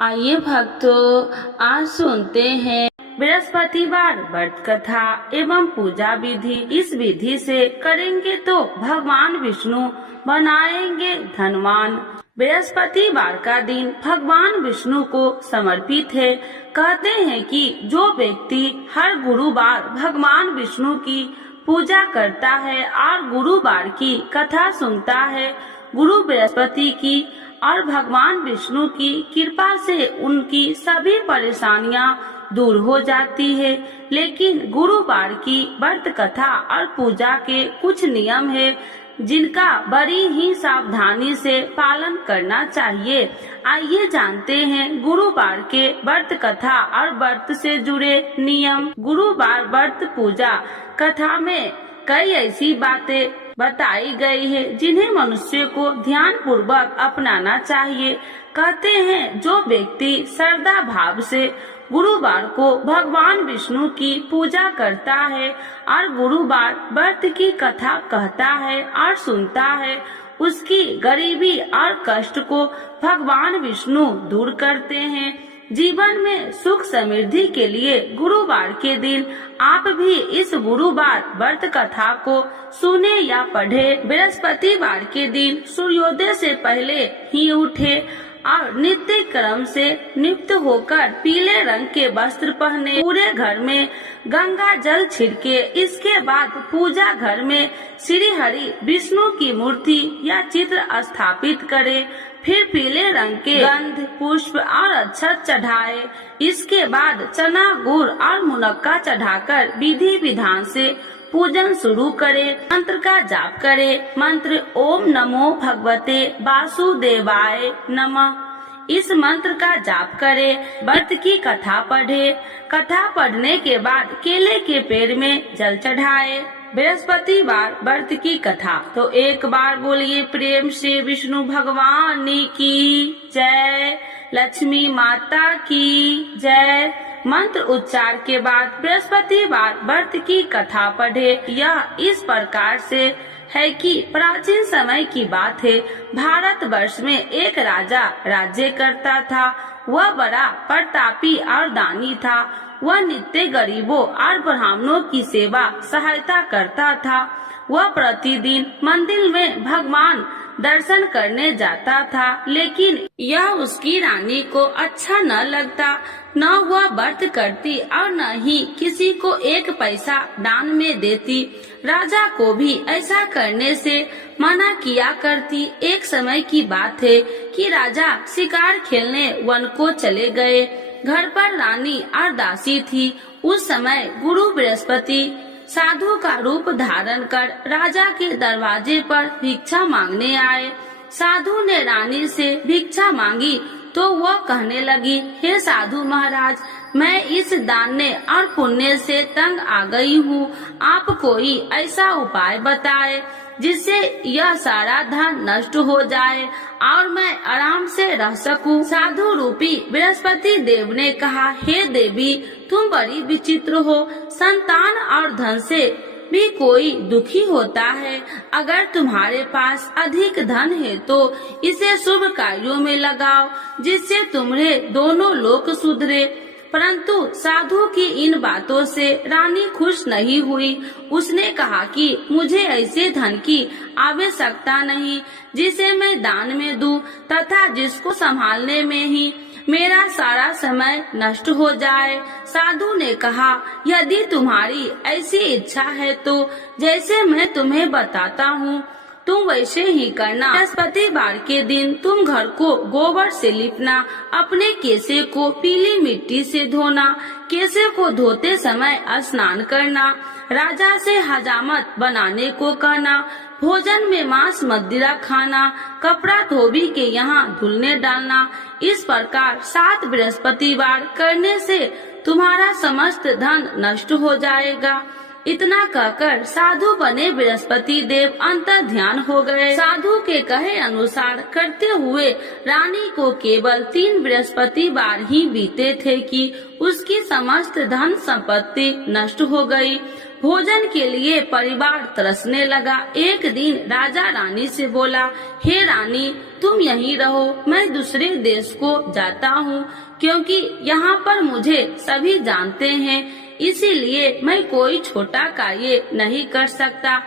आइए भक्तों, आज सुनते हैं बृहस्पतिवार व्रत कथा एवं पूजा विधि। इस विधि से करेंगे तो भगवान विष्णु बनाएंगे धनवान। बृहस्पतिवार का दिन भगवान विष्णु को समर्पित है। कहते हैं कि जो व्यक्ति हर गुरुवार भगवान विष्णु की पूजा करता है और गुरुवार की कथा सुनता है, गुरु बृहस्पति की और भगवान विष्णु की कृपा से उनकी सभी परेशानियां दूर हो जाती है। लेकिन गुरुवार की व्रत कथा और पूजा के कुछ नियम है जिनका बड़ी ही सावधानी से पालन करना चाहिए। आइए जानते हैं गुरुवार के व्रत कथा और व्रत से जुड़े नियम। गुरुवार व्रत पूजा कथा में कई ऐसी बातें बताई गई है जिन्हें मनुष्य को ध्यान पूर्वक अपनाना चाहिए। कहते हैं जो व्यक्ति श्रद्धा भाव से गुरुवार को भगवान विष्णु की पूजा करता है और गुरुवार व्रत की कथा कहता है और सुनता है, उसकी गरीबी और कष्ट को भगवान विष्णु दूर करते हैं। जीवन में सुख समृद्धि के लिए गुरुवार के दिन आप भी इस गुरुवार व्रत कथा को सुने या पढ़े। बृहस्पतिवार के दिन सूर्योदय से पहले ही उठे और नित्य क्रम से नियुक्त होकर पीले रंग के वस्त्र पहने, पूरे घर में गंगा जल छिड़के। इसके बाद पूजा घर में श्री हरि विष्णु की मूर्ति या चित्र स्थापित करे। फिर पीले रंग के गंध, पुष्प और अक्षत चढ़ाए। इसके बाद चना, गुड़ और मुनक्का चढ़ाकर विधि विधान से पूजन शुरू करे। मंत्र का जाप करे। मंत्र ओम नमो भगवते वासुदेवाय नमः। इस मंत्र का जाप करे। व्रत की कथा पढ़े। कथा पढ़ने के बाद केले के पेड़ में जल चढ़ाए। बृहस्पतिवार व्रत की कथा तो एक बार बोलिए प्रेम से विष्णु भगवान की जय, लक्ष्मी माता की जय। मंत्र उच्चार के बाद बृहस्पतिवार व्रत की कथा पढ़े। यह इस प्रकार से है कि प्राचीन समय की बात है। भारत वर्ष में एक राजा राज्य करता था। वह बड़ा प्रतापी और दानी था। वह नित्य गरीबों और ब्राह्मणों की सेवा सहायता करता था। वह प्रतिदिन मंदिर में भगवान दर्शन करने जाता था, लेकिन यह उसकी रानी को अच्छा न लगता। न वह व्रत करती और न ही किसी को एक पैसा दान में देती। राजा को भी ऐसा करने से मना किया करती। एक समय की बात है कि राजा शिकार खेलने वन को चले गए। घर पर रानी और दासी थी। उस समय गुरु बृहस्पति साधु का रूप धारण कर राजा के दरवाजे पर भिक्षा मांगने आए। साधु ने रानी से भिक्षा मांगी तो वह कहने लगी, हे साधु महाराज, मैं इस दान और पुण्य से तंग आ गई हूँ। आप कोई ऐसा उपाय बताए जिससे यह सारा धन नष्ट हो जाए और मैं आराम से रह सकूं। साधु रूपी बृहस्पति देव ने कहा, हे देवी, तुम बड़ी विचित्र हो। संतान और धन से भी कोई दुखी होता है। अगर तुम्हारे पास अधिक धन है तो इसे शुभ कार्यों में लगाओ जिससे तुम्हारे दोनों लोक सुधरे। परंतु साधु की इन बातों से रानी खुश नहीं हुई। उसने कहा कि मुझे ऐसे धन की आवश्यकता नहीं जिसे मैं दान में दूं तथा जिसको संभालने में ही मेरा सारा समय नष्ट हो जाए। साधु ने कहा, यदि तुम्हारी ऐसी इच्छा है तो जैसे मैं तुम्हें बताता हूँ तुम वैसे ही करना। बृहस्पतिवार के दिन तुम घर को गोबर से लिपना। अपने केसे को पीली मिट्टी से धोना। केसे को धोते समय स्नान करना। राजा से हजामत बनाने को कहना। भोजन में मांस मदिरा खाना। कपड़ा धोबी के यहाँ धुलने डालना। इस प्रकार 7 बृहस्पतिवार करने से तुम्हारा समस्त धन नष्ट हो जाएगा। इतना कहकर साधु बने बृहस्पति देव अंतर ध्यान हो गए। साधु के कहे अनुसार करते हुए रानी को केवल 3 बृहस्पतिवार ही बीते थे कि उसकी समस्त धन संपत्ति नष्ट हो गई। भोजन के लिए परिवार तरसने लगा। एक दिन राजा रानी से बोला, हे रानी, तुम यहीं रहो, मैं दूसरे देश को जाता हूँ, क्योंकि यहाँ पर मुझे सभी जानते हैं, इसीलिए मैं कोई छोटा कार्य नहीं कर सकता।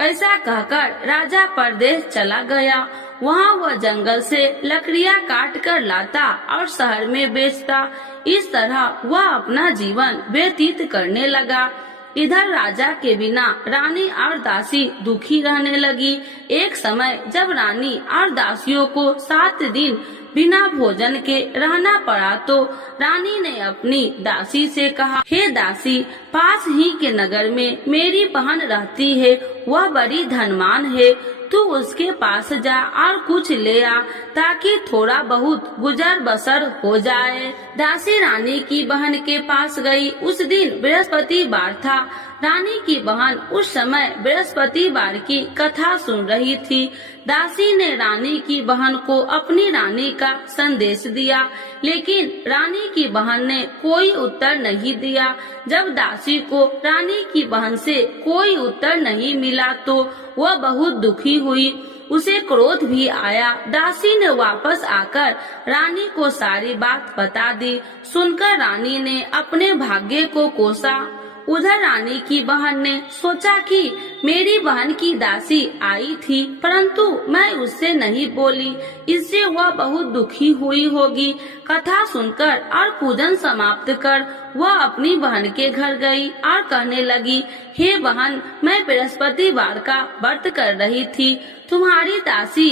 ऐसा कहकर राजा परदेश चला गया। वहाँ वह जंगल से लकड़ियाँ काट कर लाता और शहर में बेचता। इस तरह वह अपना जीवन व्यतीत करने लगा। इधर राजा के बिना रानी और दासी दुखी रहने लगी। एक समय जब रानी और दासियों को 7 दिन बिना भोजन के रहना पड़ा तो रानी ने अपनी दासी से कहा, हे दासी, पास ही के नगर में मेरी बहन रहती है, वह बड़ी धनवान है, तू उसके पास जा और कुछ ले आ, ताकि थोड़ा बहुत गुजर बसर हो जाए। दासी रानी की बहन के पास गई। उस दिन बृहस्पतिवार था। रानी की बहन उस समय बृहस्पतिवार की कथा सुन रही थी। दासी ने रानी की बहन को अपनी रानी का संदेश दिया, लेकिन रानी की बहन ने कोई उत्तर नहीं दिया। जब दासी को रानी की बहन से कोई उत्तर नहीं मिला तो वह बहुत दुखी हुई। उसे क्रोध भी आया। दासी ने वापस आकर रानी को सारी बात बता दी। सुनकर रानी ने अपने भाग्य को कोसा। उधर रानी की बहन ने सोचा कि मेरी बहन की दासी आई थी, परंतु मैं उससे नहीं बोली, इससे वह बहुत दुखी हुई होगी। कथा सुनकर और पूजन समाप्त कर वह अपनी बहन के घर गई और कहने लगी, हे बहन, मैं बृहस्पतिवार का व्रत कर रही थी, तुम्हारी दासी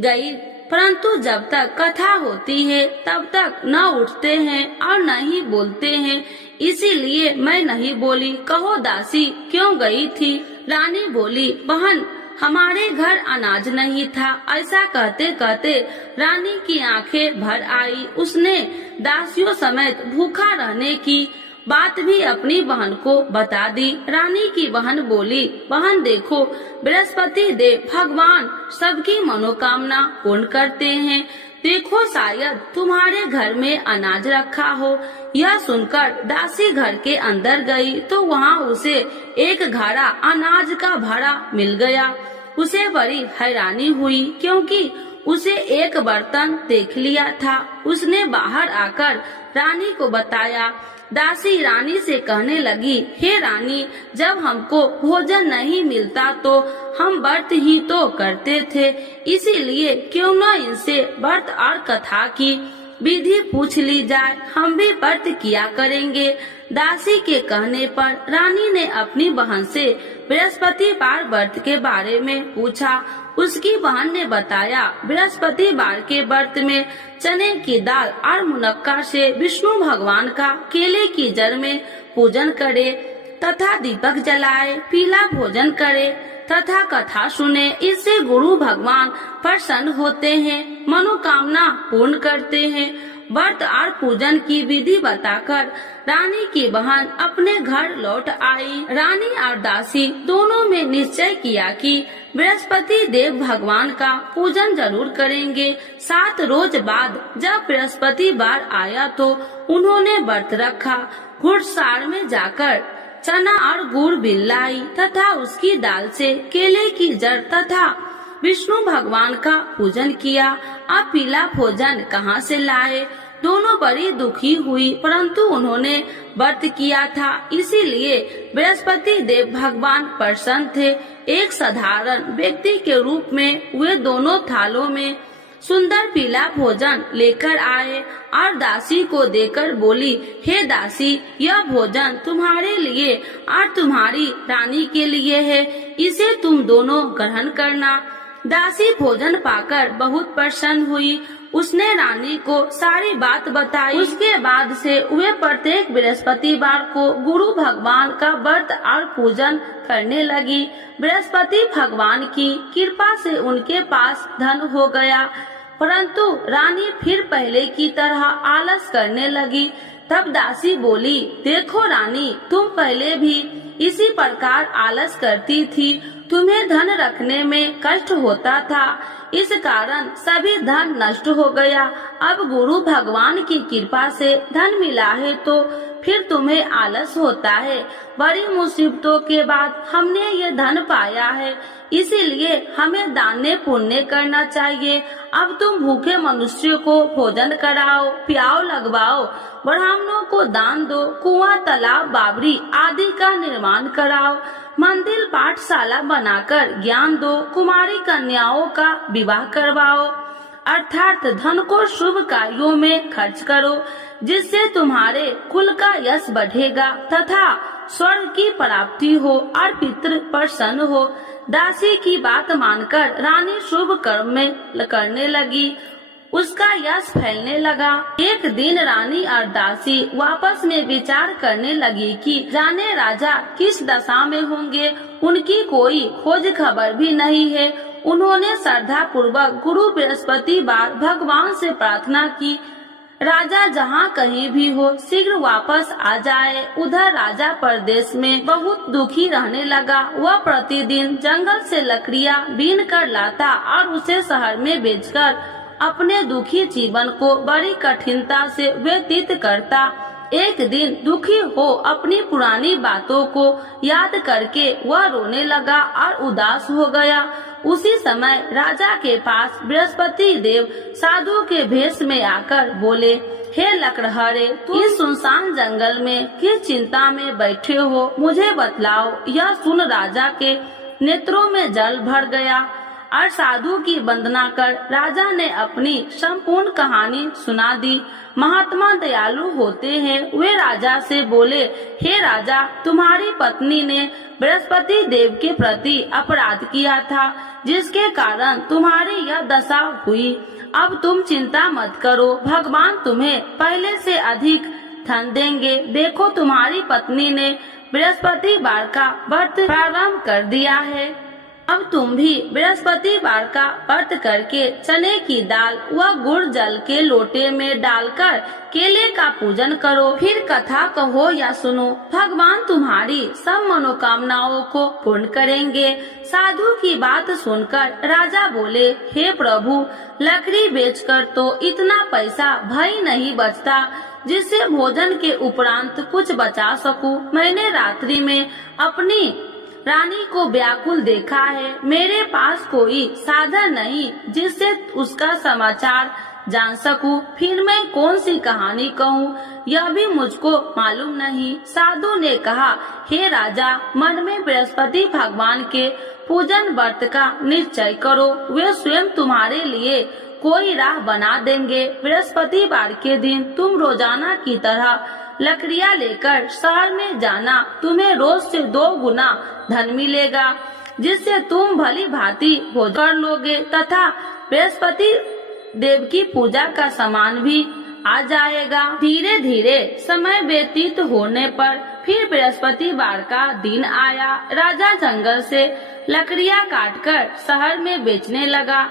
गई, परंतु जब तक कथा होती है तब तक न उठते हैं और न ही बोलते हैं, इसीलिए मैं नहीं बोली। कहो दासी क्यों गई थी? रानी बोली, बहन, हमारे घर अनाज नहीं था। ऐसा कहते कहते रानी की आंखें भर आई। उसने दासियों समेत भूखा रहने की बात भी अपनी बहन को बता दी। रानी की बहन बोली, बहन देखो, बृहस्पति देव भगवान सबकी मनोकामना पूर्ण करते हैं, देखो शायद तुम्हारे घर में अनाज रखा हो। यह सुनकर दासी घर के अंदर गई तो वहाँ उसे एक घड़ा अनाज का भरा मिल गया। उसे बड़ी हैरानी हुई, क्योंकि उसे एक बर्तन देख लिया था। उसने बाहर आकर रानी को बताया। दासी रानी से कहने लगी, हे रानी, जब हमको भोजन नहीं मिलता तो हम व्रत ही तो करते थे, इसीलिए क्यों न इनसे व्रत और कथा की विधि पूछ ली जाए, हम भी व्रत किया करेंगे। दासी के कहने पर रानी ने अपनी बहन से बृहस्पतिवार व्रत के बारे में पूछा। उसकी बहन ने बताया, बृहस्पतिवार के व्रत में चने की दाल और मुनक्का से विष्णु भगवान का केले की जड़ में पूजन करे तथा दीपक जलाए, पीला भोजन करे तथा कथा सुने। इससे गुरु भगवान प्रसन्न होते हैं, मनोकामना पूर्ण करते हैं। व्रत और पूजन की विधि बताकर रानी की बहन अपने घर लौट आई। रानी और दासी दोनों में निश्चय किया कि बृहस्पति देव भगवान का पूजन जरूर करेंगे। 7 रोज बाद जब बृहस्पतिवार आया तो उन्होंने व्रत रखा। घुड़सार में जाकर चना और गुड़ बिन लाई तथा उसकी दाल से केले की जड़ तथा विष्णु भगवान का पूजन किया। अब पीला भोजन कहाँ से लाए? दोनों बड़ी दुखी हुई, परंतु उन्होंने व्रत किया था, इसीलिए बृहस्पति देव भगवान प्रसन्न थे। एक साधारण व्यक्ति के रूप में वे दोनों थालों में सुंदर पीला भोजन लेकर आए और दासी को देकर बोली, हे दासी, यह भोजन तुम्हारे लिए और तुम्हारी रानी के लिए है, इसे तुम दोनों ग्रहण करना। दासी भोजन पाकर बहुत प्रसन्न हुई। उसने रानी को सारी बात बताई। उसके बाद से वे प्रत्येक बृहस्पतिवार को गुरु भगवान का व्रत और पूजन करने लगी। बृहस्पति भगवान की कृपा से उनके पास धन हो गया, परंतु रानी फिर पहले की तरह आलस करने लगी। तब दासी बोली, देखो रानी, तुम पहले भी इसी प्रकार आलस करती थी, तुम्हें धन रखने में कष्ट होता था, इस कारण सभी धन नष्ट हो गया। अब गुरु भगवान की कृपा से धन मिला है तो फिर तुम्हें आलस होता है। बड़ी मुसीबतों के बाद हमने ये धन पाया है, इसीलिए हमें दान पुण्य करना चाहिए। अब तुम भूखे मनुष्य को भोजन कराओ, प्याव लगवाओ, ब्राह्मणों को दान दो, कुआं, तालाब, बावड़ी आदि का निर्माण कराओ, मंदिर, पाठशाला बनाकर ज्ञान दो, कुमारी कन्याओं का विवाह करवाओ, अर्थात धन को शुभ कार्यों में खर्च करो, जिससे तुम्हारे कुल का यश बढ़ेगा तथा स्वर्ग की प्राप्ति हो और पितृ प्रसन्न हो। दासी की बात मानकर रानी शुभ कर्म में करने लगी, उसका यश फैलने लगा। एक दिन रानी और दासी आपस में विचार करने लगी कि जाने राजा किस दशा में होंगे, उनकी कोई खोज खबर भी नहीं है। उन्होंने श्रद्धा पूर्वक गुरु बृहस्पतिवार भगवान से प्रार्थना की, राजा जहाँ कहीं भी हो शीघ्र वापस आ जाए। उधर राजा परदेश में बहुत दुखी रहने लगा। वह प्रतिदिन जंगल से लकड़ियाँ बीन कर लाता और उसे शहर में बेचकर अपने दुखी जीवन को बड़ी कठिनता से व्यतीत करता। एक दिन दुखी हो अपनी पुरानी बातों को याद करके वह रोने लगा और उदास हो गया। उसी समय राजा के पास बृहस्पति देव साधु के भेष में आकर बोले, हे लकड़हारे, तुम इस सुनसान जंगल में किस चिंता में बैठे हो, मुझे बतलाओ। यह सुन राजा के नेत्रों में जल भर गया और साधु की वंदना कर राजा ने अपनी संपूर्ण कहानी सुना दी। महात्मा दयालु होते हैं। वे राजा से बोले, हे राजा, तुम्हारी पत्नी ने बृहस्पति देव के प्रति अपराध किया था, जिसके कारण तुम्हारी यह दशा हुई। अब तुम चिंता मत करो, भगवान तुम्हें पहले से अधिक धन देंगे। देखो, तुम्हारी पत्नी ने बृहस्पतिवार का व्रत प्रारंभ कर दिया है। अब तुम भी बृहस्पतिवार का व्रत करके चने की दाल व गुड़ जल के लोटे में डालकर केले का पूजन करो। फिर कथा कहो या सुनो, भगवान तुम्हारी सब मनोकामनाओं को पूर्ण करेंगे। साधु की बात सुनकर राजा बोले, हे प्रभु, लकड़ी बेचकर तो इतना पैसा भई नहीं बचता जिससे भोजन के उपरांत कुछ बचा सकूं। मैंने रात्रि में अपनी रानी को व्याकुल देखा है। मेरे पास कोई साधन नहीं जिससे उसका समाचार जान सकूं। फिर मैं कौन सी कहानी कहूँ, यह भी मुझको मालूम नहीं। साधु ने कहा, हे राजा, मन में बृहस्पति भगवान के पूजन व्रत का निश्चय करो। वे स्वयं तुम्हारे लिए कोई राह बना देंगे। बृहस्पतिवार के दिन तुम रोजाना की तरह लकड़ियाँ लेकर शहर में जाना। तुम्हें रोज से 2 गुना धन मिलेगा, जिससे तुम भली भांति भोजन कर लोगे तथा बृहस्पति देव की पूजा का सामान भी आ जाएगा। धीरे धीरे समय व्यतीत होने पर फिर बृहस्पतिवार का दिन आया। राजा जंगल से लकड़ियाँ काटकर शहर में बेचने लगा।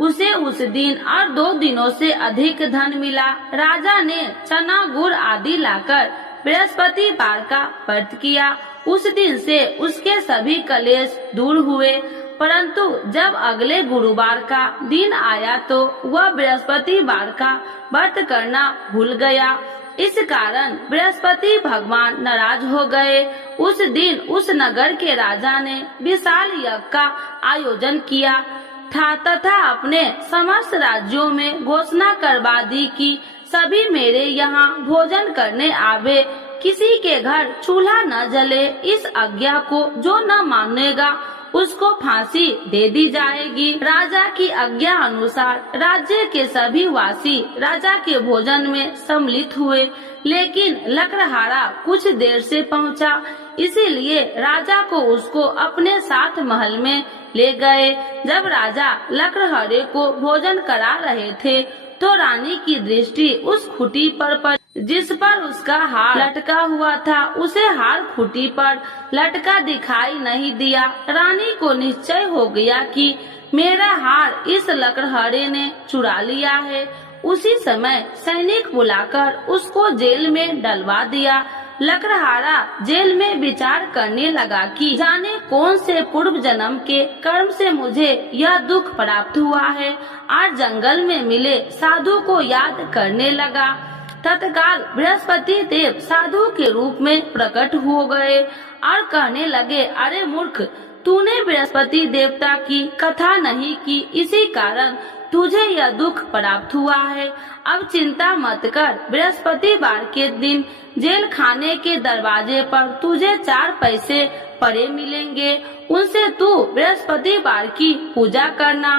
उसे उस दिन और 2 दिनों से अधिक धन मिला। राजा ने चना, गुड़ आदि लाकर बृहस्पतिवार का व्रत किया। उस दिन से उसके सभी कलेश दूर हुए। परंतु जब अगले गुरुवार का दिन आया तो वह बृहस्पतिवार का व्रत करना भूल गया। इस कारण बृहस्पति भगवान नाराज हो गए। उस दिन उस नगर के राजा ने विशाल यज्ञ का आयोजन किया था तथा अपने समस्त राज्यों में घोषणा करवा दी कि सभी मेरे यहाँ भोजन करने आवे, किसी के घर चूल्हा न जले। इस आज्ञा को जो न मानेगा उसको फांसी दे दी जाएगी। राजा की आज्ञा अनुसार राज्य के सभी वासी राजा के भोजन में सम्मिलित हुए, लेकिन लकड़हारा कुछ देर से पहुंचा, इसीलिए राजा को उसको अपने साथ महल में ले गए। जब राजा लकड़हारे को भोजन करा रहे थे तो रानी की दृष्टि उस खूंटी पर पड़ी जिस पर उसका हार लटका हुआ था। उसे हार खूंटी पर लटका दिखाई नहीं दिया। रानी को निश्चय हो गया कि मेरा हार इस लकड़हारे ने चुरा लिया है। उसी समय सैनिक बुलाकर उसको जेल में डलवा दिया। लकड़हारा जेल में विचार करने लगा कि जाने कौन से पूर्व जन्म के कर्म से मुझे यह दुख प्राप्त हुआ है, और जंगल में मिले साधु को याद करने लगा। तत्काल बृहस्पति देव साधु के रूप में प्रकट हो गए और कहने लगे, अरे मूर्ख, तूने बृहस्पति देवता की कथा नहीं की, इसी कारण तुझे यह दुख प्राप्त हुआ है। अब चिंता मत कर, बृहस्पतिवार के दिन जेल खाने के दरवाजे पर तुझे 4 पैसे पड़े मिलेंगे, उनसे तू बृहस्पतिवार की पूजा करना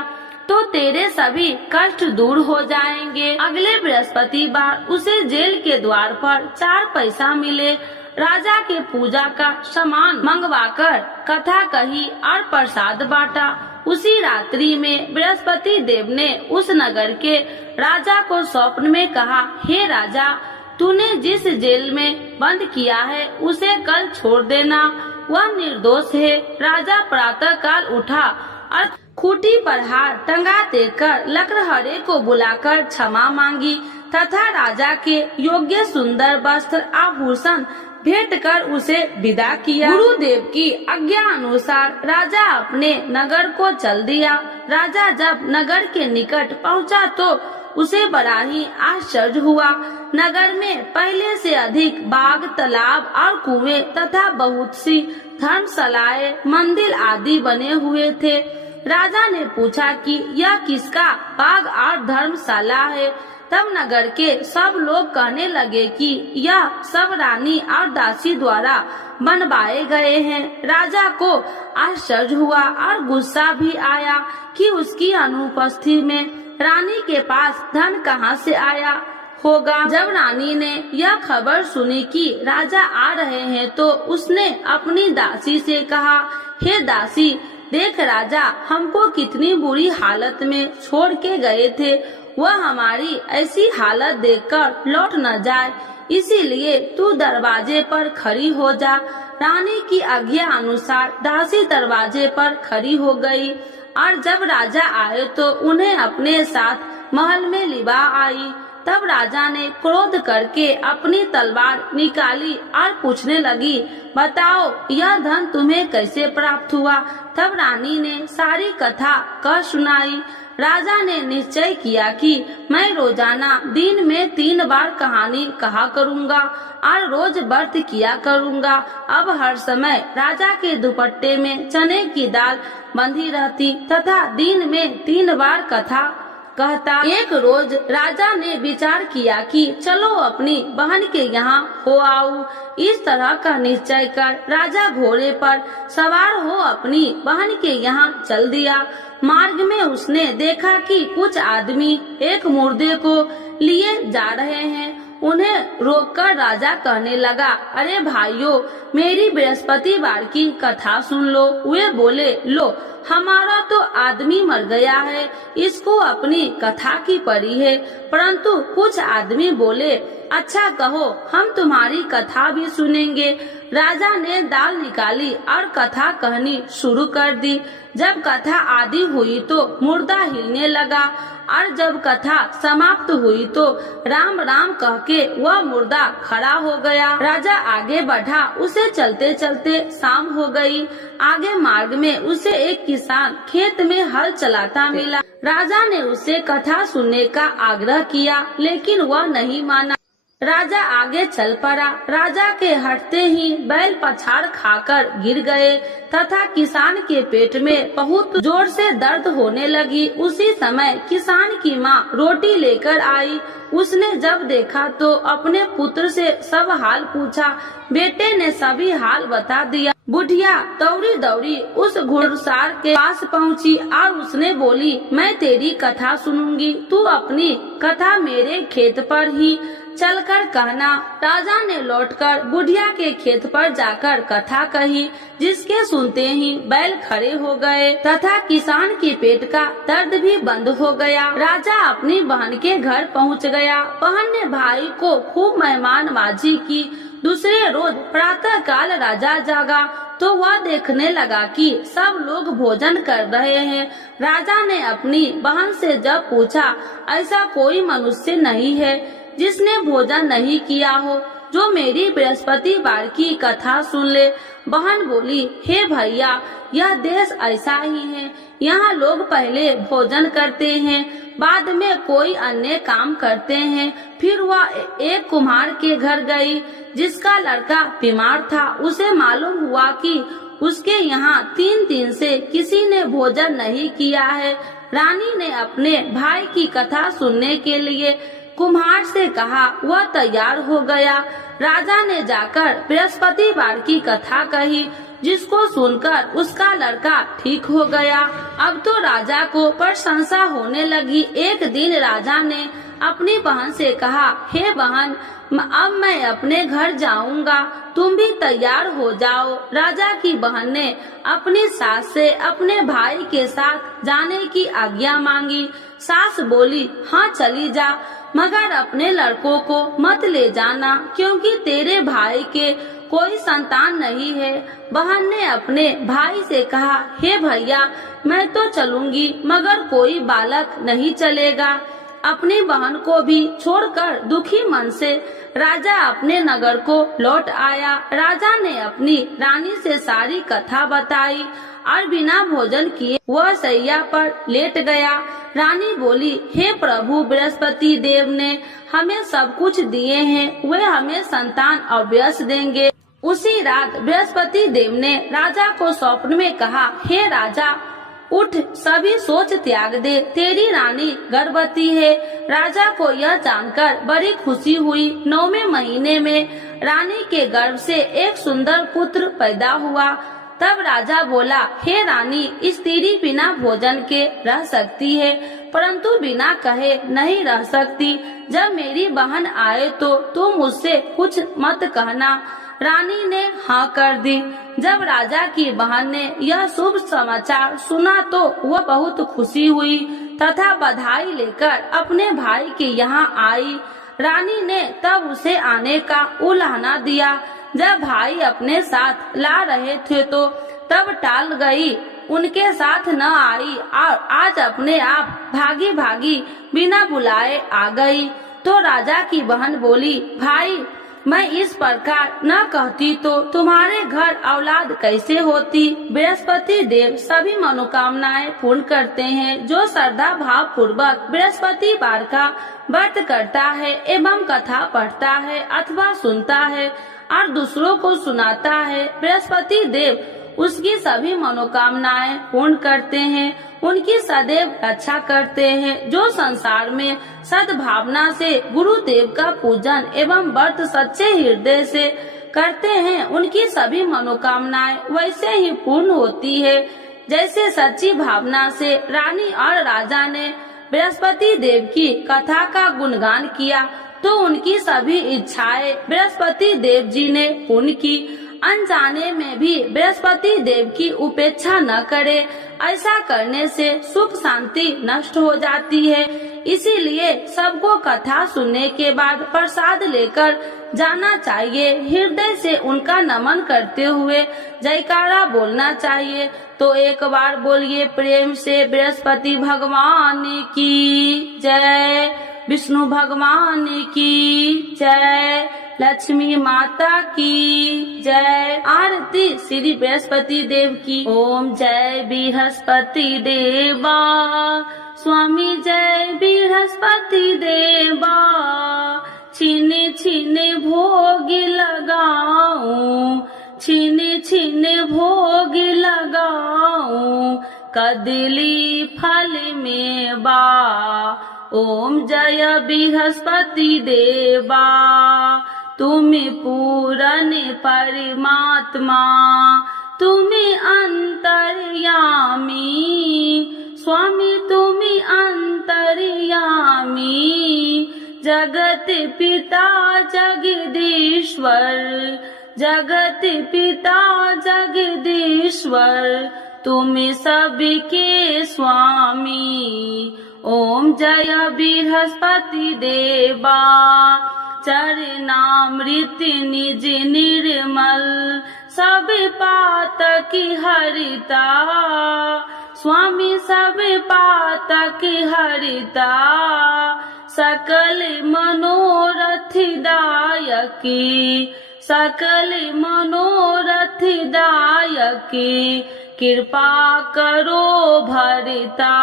तो तेरे सभी कष्ट दूर हो जाएंगे। अगले बृहस्पतिवार उसे जेल के द्वार पर 4 पैसा मिले। राजा के पूजा का सामान मंगवाकर कथा कही और प्रसाद बांटा। उसी रात्रि में बृहस्पति देव ने उस नगर के राजा को स्वप्न में कहा, हे राजा, तूने जिस जेल में बंद किया है उसे कल छोड़ देना, वह निर्दोष है। राजा प्रातः काल उठा और खूंटी पर हार टंगा देकर लकड़हारे को बुलाकर क्षमा मांगी तथा राजा के योग्य सुंदर वस्त्र आभूषण भेंट कर उसे विदा किया। गुरुदेव की आज्ञा अनुसार राजा अपने नगर को चल दिया। राजा जब नगर के निकट पहुंचा तो उसे बड़ा ही आश्चर्य हुआ। नगर में पहले से अधिक बाग, तालाब और कुएं तथा बहुत सी धर्मशालाएं, मंदिर आदि बने हुए थे। राजा ने पूछा कि यह किसका बाग और धर्मशाला है। तब नगर के सब लोग कहने लगे कि यह सब रानी और दासी द्वारा बनवाए गए हैं। राजा को आश्चर्य हुआ और गुस्सा भी आया कि उसकी अनुपस्थिति में रानी के पास धन कहां से आया होगा। जब रानी ने यह खबर सुनी कि राजा आ रहे हैं तो उसने अपनी दासी से कहा, हे दासी, देख राजा हमको कितनी बुरी हालत में छोड़ के गए थे, वह हमारी ऐसी हालत देखकर लौट न जाए, इसीलिए तू दरवाजे पर खड़ी हो जा। रानी की आज्ञा अनुसार दासी दरवाजे पर खड़ी हो गई और जब राजा आए तो उन्हें अपने साथ महल में लिवा आई। तब राजा ने क्रोध करके अपनी तलवार निकाली और पूछने लगी, बताओ यह धन तुम्हें कैसे प्राप्त हुआ। तब रानी ने सारी कथा कह सुनाई। राजा ने निश्चय किया कि मैं रोजाना दिन में 3 बार कहानी कहा करूँगा और रोज व्रत किया करूँगा। अब हर समय राजा के दुपट्टे में चने की दाल बंधी रहती तथा दिन में 3 बार कथा कहता। एक रोज राजा ने विचार किया कि चलो अपनी बहन के यहाँ हो आऊं। इस तरह का निश्चय कर राजा घोड़े पर सवार हो अपनी बहन के यहाँ चल दिया। मार्ग में उसने देखा कि कुछ आदमी एक मुर्दे को लिए जा रहे हैं। उन्हें रोककर राजा कहने लगा, अरे भाइयों, मेरी बृहस्पतिवार की कथा सुन लो। वे बोले, लो, हमारा तो आदमी मर गया है, इसको अपनी कथा की पड़ी है। परंतु कुछ आदमी बोले, अच्छा कहो, हम तुम्हारी कथा भी सुनेंगे। राजा ने दाल निकाली और कथा कहनी शुरू कर दी। जब कथा आदि हुई तो मुर्दा हिलने लगा और जब कथा समाप्त हुई तो राम राम कह के वह मुर्दा खड़ा हो गया। राजा आगे बढ़ा, उसे चलते चलते शाम हो गई। आगे मार्ग में उसे एक किसान खेत में हल चलाता मिला। राजा ने उसे कथा सुनने का आग्रह किया, लेकिन वह नहीं माना। राजा आगे चल पड़ा। राजा के हटते ही बैल पछाड़ खाकर गिर गए तथा किसान के पेट में बहुत जोर से दर्द होने लगी। उसी समय किसान की माँ रोटी लेकर आई। उसने जब देखा तो अपने पुत्र से सब हाल पूछा। बेटे ने सभी हाल बता दिया। बुढ़िया दौड़ी दौड़ी उस घुड़सार के पास पहुँची और उसने बोली, मैं तेरी कथा सुनूंगी, तू अपनी कथा मेरे खेत पर ही चलकर कहना। राजा ने लौटकर बुढ़िया के खेत पर जाकर कथा कही, जिसके सुनते ही बैल खड़े हो गए तथा किसान के पेट का दर्द भी बंद हो गया। राजा अपनी बहन के घर पहुंच गया। बहन ने भाई को खूब मेहमानबाजी की। दूसरे रोज प्रातः काल राजा जागा तो वह देखने लगा कि सब लोग भोजन कर रहे हैं। राजा ने अपनी बहन से जब पूछा, ऐसा कोई मनुष्य नहीं है जिसने भोजन नहीं किया हो। जो मेरी बृहस्पतिवार की कथा सुन ले। बहन बोली, हे भैया, यह देश ऐसा ही है। यहाँ लोग पहले भोजन करते हैं, बाद में कोई अन्य काम करते हैं। फिर वह एक कुम्हार के घर गई जिसका लड़का बीमार था। उसे मालूम हुआ कि उसके यहाँ 3 दिन से किसी ने भोजन नहीं किया है। रानी ने अपने भाई की कथा सुनने के लिए कुम्हार से कहा। वह तैयार हो गया। राजा ने जाकर बृहस्पतिवार की कथा कही, जिसको सुनकर उसका लड़का ठीक हो गया। अब तो राजा को प्रशंसा होने लगी। एक दिन राजा ने अपनी बहन से कहा, हे बहन, अब मैं अपने घर जाऊंगा, तुम भी तैयार हो जाओ। राजा की बहन ने अपनी सास से अपने भाई के साथ जाने की आज्ञा मांगी। सास बोली, हाँ चली जा, मगर अपने लड़कों को मत ले जाना, क्योंकि तेरे भाई के कोई संतान नहीं है। बहन ने अपने भाई से कहा, हे भैया, मैं तो चलूंगी, मगर कोई बालक नहीं चलेगा। अपनी बहन को भी छोड़कर दुखी मन से राजा अपने नगर को लौट आया। राजा ने अपनी रानी से सारी कथा बताई और बिना भोजन किए वह सैया पर लेट गया। रानी बोली, हे प्रभु, बृहस्पति देव ने हमें सब कुछ दिए हैं, वे हमें संतान अवश्य देंगे। उसी रात बृहस्पति देव ने राजा को स्वप्न में कहा, हे राजा, उठ, सभी सोच त्याग दे, तेरी रानी गर्भवती है। राजा को यह जानकर बड़ी खुशी हुई। 9वें महीने में रानी के गर्भ से एक सुंदर पुत्र पैदा हुआ। तब राजा बोला, हे रानी, स्त्री बिना भोजन के रह सकती है, परंतु बिना कहे नहीं रह सकती। जब मेरी बहन आए तो तुम उससे कुछ मत कहना। रानी ने हाँ कर दी। जब राजा की बहन ने यह शुभ समाचार सुना तो वह बहुत खुशी हुई तथा बधाई लेकर अपने भाई के यहाँ आई। रानी ने तब उसे आने का उलाहना दिया। जब भाई अपने साथ ला रहे थे तो तब टाल गई, उनके साथ न आई और आज अपने आप भागी भागी बिना बुलाए आ गई। तो राजा की बहन बोली, भाई, मैं इस प्रकार न कहती तो तुम्हारे घर औलाद कैसे होती। बृहस्पति देव सभी मनोकामनाएं पूर्ण करते हैं। जो श्रद्धा भाव पूर्वक बृहस्पतिवार का व्रत करता है एवं कथा पढ़ता है अथवा सुनता है और दूसरों को सुनाता है, बृहस्पति देव उसकी सभी मनोकामनाएं पूर्ण करते हैं, उनकी सदैव रक्षा करते हैं। जो संसार में सद्भावना से गुरुदेव का पूजन एवं व्रत सच्चे हृदय से करते हैं, उनकी सभी मनोकामनाएं वैसे ही पूर्ण होती है जैसे सच्ची भावना से रानी और राजा ने बृहस्पति देव की कथा का गुणगान किया तो उनकी सभी इच्छाएं बृहस्पति देव जी ने पूर्ण की। अनजाने में भी बृहस्पति देव की उपेक्षा न करे, ऐसा करने से सुख शांति नष्ट हो जाती है। इसीलिए सबको कथा सुनने के बाद प्रसाद लेकर जाना चाहिए। हृदय से उनका नमन करते हुए जयकारा बोलना चाहिए। तो एक बार बोलिए प्रेम से, बृहस्पति भगवान की जय, विष्णु भगवान की जय, लक्ष्मी माता की जय। आरती श्री बृहस्पति देव की। ओम जय बृहस्पति देवा, स्वामी जय बृहस्पति देवा। छीने छीने भोग लगाऊं, छीने छीने भोग लगाऊं, कदली फल में बा। ओम जय बृहस्पति देवा, तुम्हें पूरन परमात्मा, तुम्हें अंतर्यामी, स्वामी तुम्हें अंतर्यामी। जगत पिता जगदीश्वर, जगत पिता जगदीश्वर, तुम्हें सबके स्वामी। ओम जय बृहस्पति देवा, चरणामृत निज निर्मल, सब पातक हरिता, स्वामी सब पातक हरिता। सकल मनोरथ दायकी, सकल मनोरथ दायकी, कृपा करो भरता।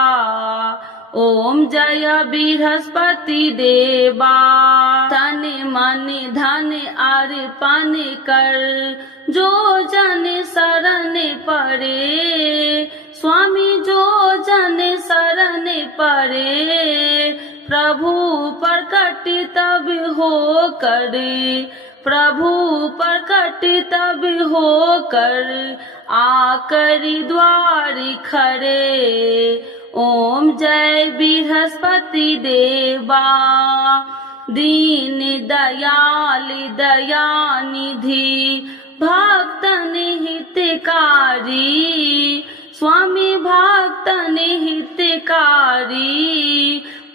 ओम जय बृहस्पति देवा। तन मन धन अर्पण कर, जो जन शरण पड़े। स्वामी जो जन शरण पड़े, प्रभु प्रकट तब हो करे। प्रभु प्रकट तब हो कर, आकर द्वार खड़े। ओम जय बृहस्पति देवा। दीन दयाल दयानिधि, भक्तन हितकारी। स्वामी भक्तन हितकारी,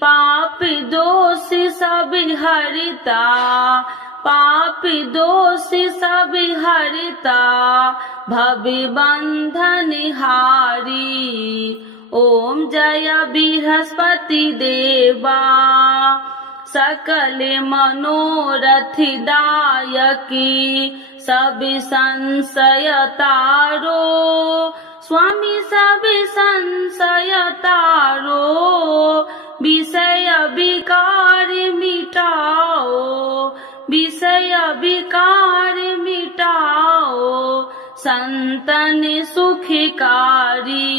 पाप दोष सब हरता। पाप दोष सब हरता, भव बंधन हारी। ओम जय बृहस्पति देवा। सकल मनोरथ दायकी, सब संशय तारो। स्वामी सब संशय तारो, विषय विकार मिटाओ। विषय विकार मिटाओ, संतन सुखकारी।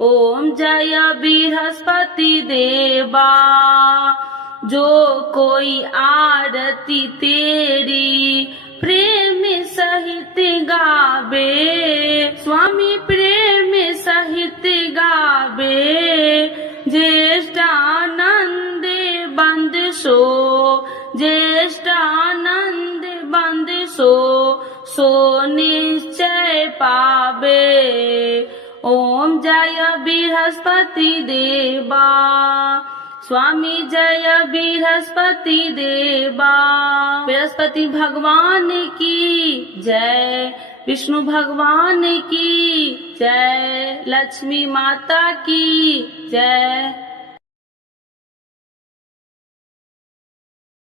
ओम जय बृहस्पति देवा। जो कोई आरती तेरी, प्रेम सहित गावे। स्वामी प्रेम सहित गावे, ज्येष्ठानंद बंद सो। ज्येष्ठानंद बंद सो निश्चय पावे। ओम जय बृहस्पति देवा। स्वामी जय बृहस्पति देवा। बृहस्पति भगवान की जय, विष्णु भगवान की जय, लक्ष्मी माता की जय।